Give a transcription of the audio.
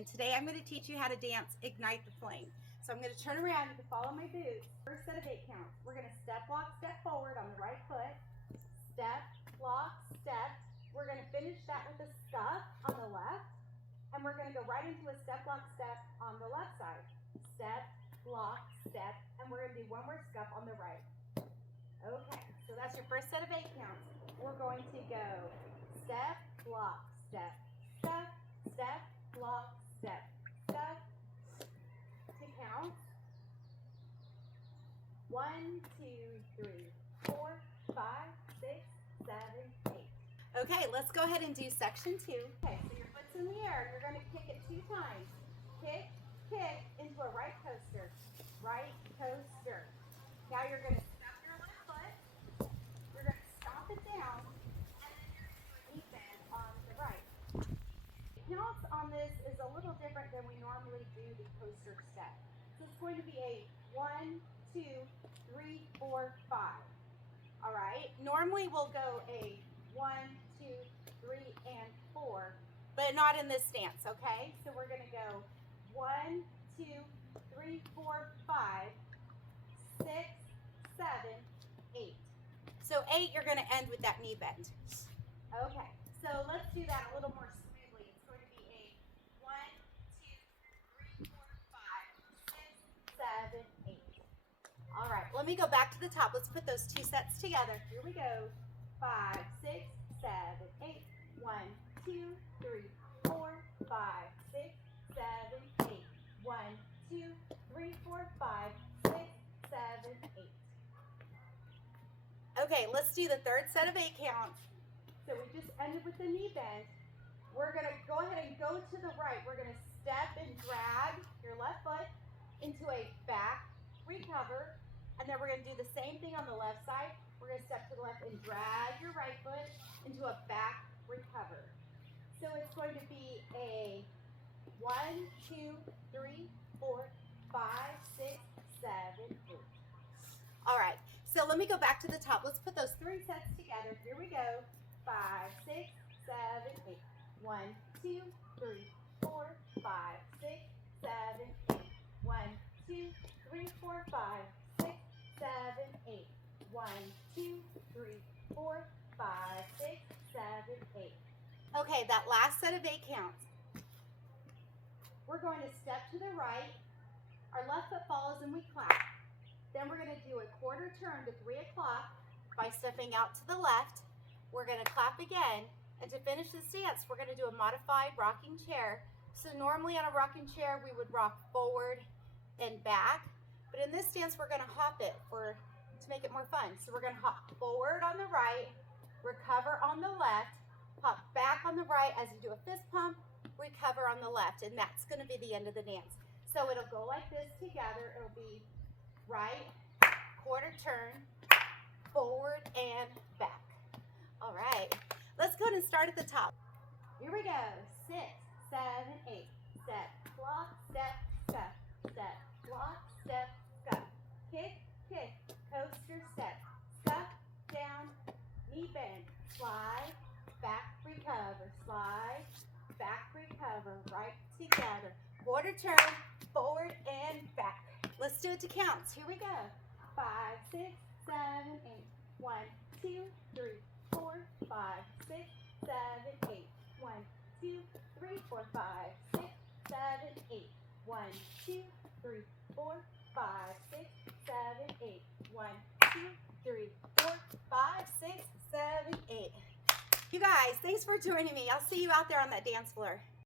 and today I'm going to teach you how to dance Ignite the Flame. So I'm going to turn around, you can follow my boots. First set of 8 counts. We're going to step, lock, step forward on the right foot. Step, lock, step. We're going to finish that with a scuff on the left. And we're going to go right into a step, lock, step on the left side. Step, lock, step. And we're going to do one more scuff on the right. Okay, so that's your first set of 8 counts. We're going to go step, lock, step, step, step, lock, step, step, to count. 1, 2, 3, 4, 5, 6, 7, 8. Okay, let's go ahead and do section 2. Okay, so your foot's in the air. You're going to kick it 2 times. Kick, kick into a right coaster. Right coaster. Now you're going to step your left foot. You're going to stomp it down, and then you're going to do a knee bend on the right. Counts on this is a little different than we normally do the coaster step. So it's going to be a 1, 2, 3, 4, 5. All right. Normally we'll go a 1, 2, 3, and 4, but not in this stance. Okay. So we're going to go 1, 2, 3, 4, 5, 6, 7, 8. So 8, you're going to end with that knee bend. Okay. So let's do that a little more smoothly. It's going to be a 1, 2, 3, 4, 5, 6, 7, 8. All right. Let me go back to the top. Let's put those 2 sets together. Here we go. 5, 6, 7, 8. 1, 2, 3, 4, 5, 6, 7, 8. 1, 2, 3, 4, 5, 6, 7, 8. Okay, let's do the third set of 8 counts. So we just ended with the knee bend. We're going to go ahead and go to the right. We're going to step and drag your left foot into a back recover. And then we're going to do the same thing on the left side. We're going to step to the left and drag your right foot into a back recover. So it's going to be a 1, 2, 3, 4, 5, 6, 7, 8. All right, so let me go back to the top. Let's put those 3 sets together. Here we go. 5, 6, 7, 8. 1, 2, 3, 4, 5, 6, 7, 8. 1, 2, 3, 4, 5, 6, 7, 8. 1, 2, 3, 4, 5, 6, 7, 8. Okay, that last set of 8 counts. We're going to step to the right. Our left foot follows and we clap. Then we're going to do a quarter turn to 3 o'clock by stepping out to the left. We're going to clap again. And to finish this dance, we're going to do a modified rocking chair. So normally on a rocking chair, we would rock forward and back. But in this dance, we're going to hop it to make it more fun. So we're going to hop forward on the right, recover on the left, hop back on the right as you do a fist pump, recover on the left. And that's going to be the end of the dance. So it'll go like this together. It'll be right, quarter turn, forward, and back. All right, let's go ahead and start at the top. Here we go. 6, 7, 8. Step, block, step, scuff. Step, block, step, scuff. Kick, kick, coaster, step. Scuff, down, knee bend. Slide, back, recover. Slide, back, recover. Right together. Quarter turn, forward, and back. Let's do it to counts. Here we go. 5, 6, 7, 8. 1, 2, 3, 4, 5, 6, 7, 8. 1, 2, 3, 4, 5, 6, 7, 8. 1, 2, 3, 4, 5, 6, 7, 8. 1, 2, 3, 4, 5, 6, 7, 8. You guys, thanks for joining me. I'll see you out there on that dance floor.